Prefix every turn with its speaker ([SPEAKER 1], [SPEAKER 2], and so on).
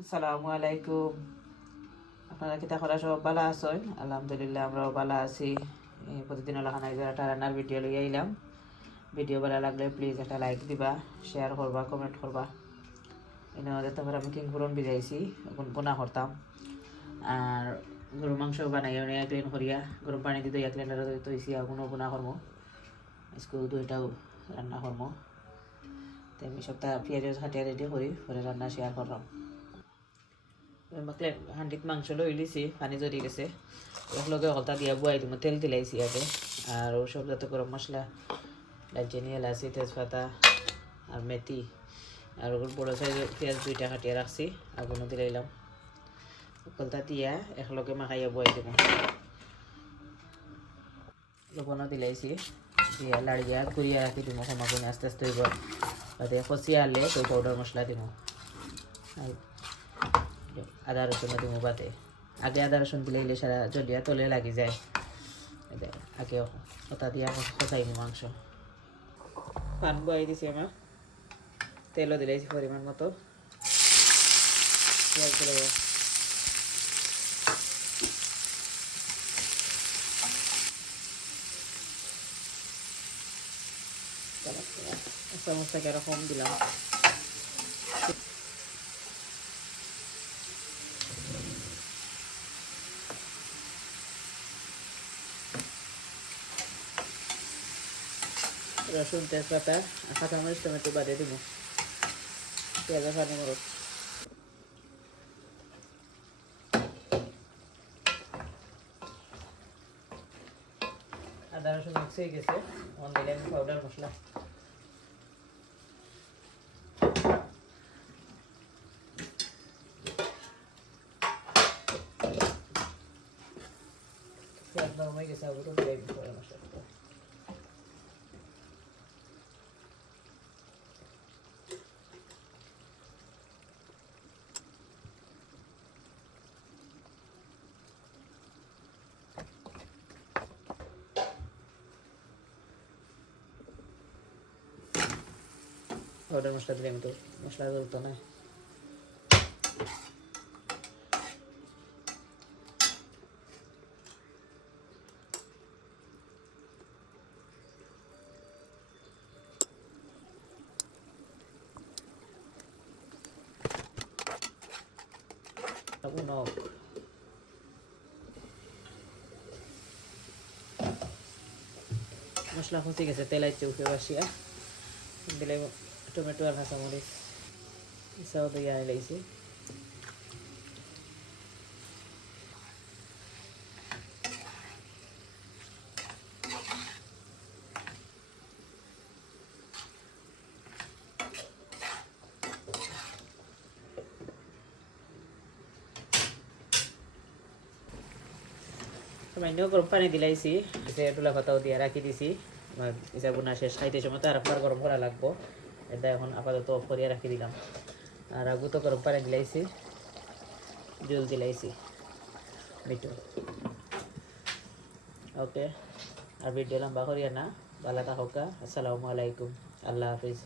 [SPEAKER 1] আসসালামু আলাইকুম। আপনারা কিতা করা সব ভালো আছেন? আলহামদুলিল্লাহ, আমরাও ভালো আছি। প্রতিদিন একটা রান্নার ভিডিও লই আইলাম। ভিডিও ভালো লাগলে প্লিজ একটা লাইক দিবা শেয়ার করবা কমেন্ট করবা। এনে তারপর আমি কিং বিজাইছি এখন পোনা করতাম। আর গরু মাংস বানাই অনেক ক্লিন করিয়া, গরম পানি দিয়ে এক ক্লিনার তৈছি আগুনও পোনা করব স্কুল দুইটাও রান্না করব তো আমি সপ্তাহ পেঁয়াজ হাটিয়া রেডি করি, পরে রান্না শেয়ার করলাম। মাকলে মাংস লই লিছি পানি জড়ি গেছে একলগে হলতা দিয়া বুয়াই দিব তেল দিলাইছি আগে আর সব যত গরম মশলা দালচিনি, এলাচি, তেজপাতা আর মেথি আর ওগুলো বড় সাইজ পেঁয়াজ দুইটা কাটিয়ে রাখছি আগুনও দিলাইলাম কলতা দিয়া, একলগে মাখাইয়া বুয়াই দিব লবণও দিলাইছি, দিয়া লাড়িয়া ঘুরিয়া রাখি দিব সমাগুনে আস্তে আস্তে হইব তাতে কষিয়া আনলে কই পাউডার মশলা দিব আদা রসুন দিব বাতে আগে আদা রসুন দিলে ইলে সারা জলিয়া তলে লাগি যায় আগে ওটা দিয়া কষাই নি মাংস পান বয়াই দিছি আমার তেলও দিলাইছি পরিমাণ মতো পেঁয়াজ থেকে এরকম দিলাম রসুন তেজপাতা আর কাঁচামরিচ টমেটো বাদে দিব পেঁয়াজ ফানি মরচ আদা রসুন মিক্স হয়ে গেছে অন দিলাম পাউডার মশলা পেঁয়াজ নরম হয়ে গেছে আবার দিলাম পাউডার মশলা পাউডার মশলা দিলাম তো মশলা জ্বলতো না Unog. মশলা হতে গেছে তেলাইতে উঠে বাসিয়া দিলে টমেটো আর কাঁচামরিচ ইসাও দিয়ে আনি লাগছে সামান্য গরম পানি দিলাইছি টুলা পাতাও দিয়ে রাখি দিছি। আমার ইসা বোনা শেষ। খাইতে সময় তো আর গরম করা লাগবো। এটা এখন আপাতত অফ করিয়া রাখি দিলাম। আর আগু তো গরম পানি দিলাইছি, জল দিলাইছি। মিঠু ওকে আর ভিডিও লম্বা করিয়া না, ভালো থাকা, আসসালামু আলাইকুম, আল্লাহ হাফিজ।